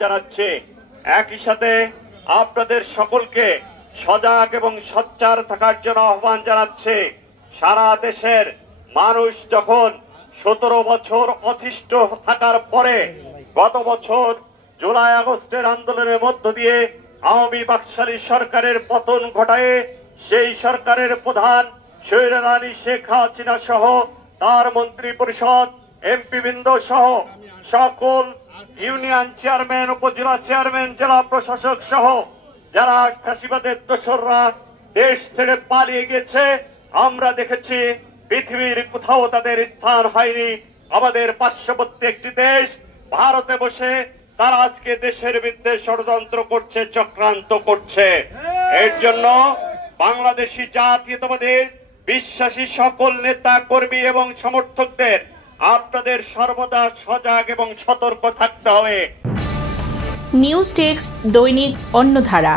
জানাচ্ছে একই সাথে আপনাদের সকলকে সজাগ এবং সোচ্চার থাকার জন্য আহ্বান জানাচ্ছে। সারা দেশের মানুষ যখন 17 বছর অতিষ্ঠ থাকার পরে গত বছর জুলাই আগস্টের আন্দোলনের মধ্য দিয়ে আওয়ামী বাকশালী সরকারের পতন ঘটায় সেই সরকারের প্রধান স্বৈরাচারী শেখ হাসিনা সহ তার মন্ত্রী পরিষদ এমপি বৃন্দ সহ সকল ইউনিয়ন চেয়ারম্যান উপজেলা চেয়ারম্যান জেলা প্রশাসক সহ যারা ফ্যাসিবাদের দোসররা দেশ ছেড়ে পালিয়ে গেছে আমরা দেখেছি পৃথিবীর কোথাও তাদের স্থান হয়নি। আমাদের পার্শ্ববর্তী একটি দেশ ভারতে বসে তারা আজকে দেশের বিরুদ্ধে ষড়যন্ত্র করছে, চক্রান্ত করছে। এর জন্য বাংলাদেশি জাতীয়তাবাদের বিশ্বাসী সকল নেতা কর্মী এবং সমর্থকদের আপনাদের সর্বদা সজাগ এবং সতর্ক থাকতে হবে। নিউজ টেক্স দৈনিক অন্যধারা।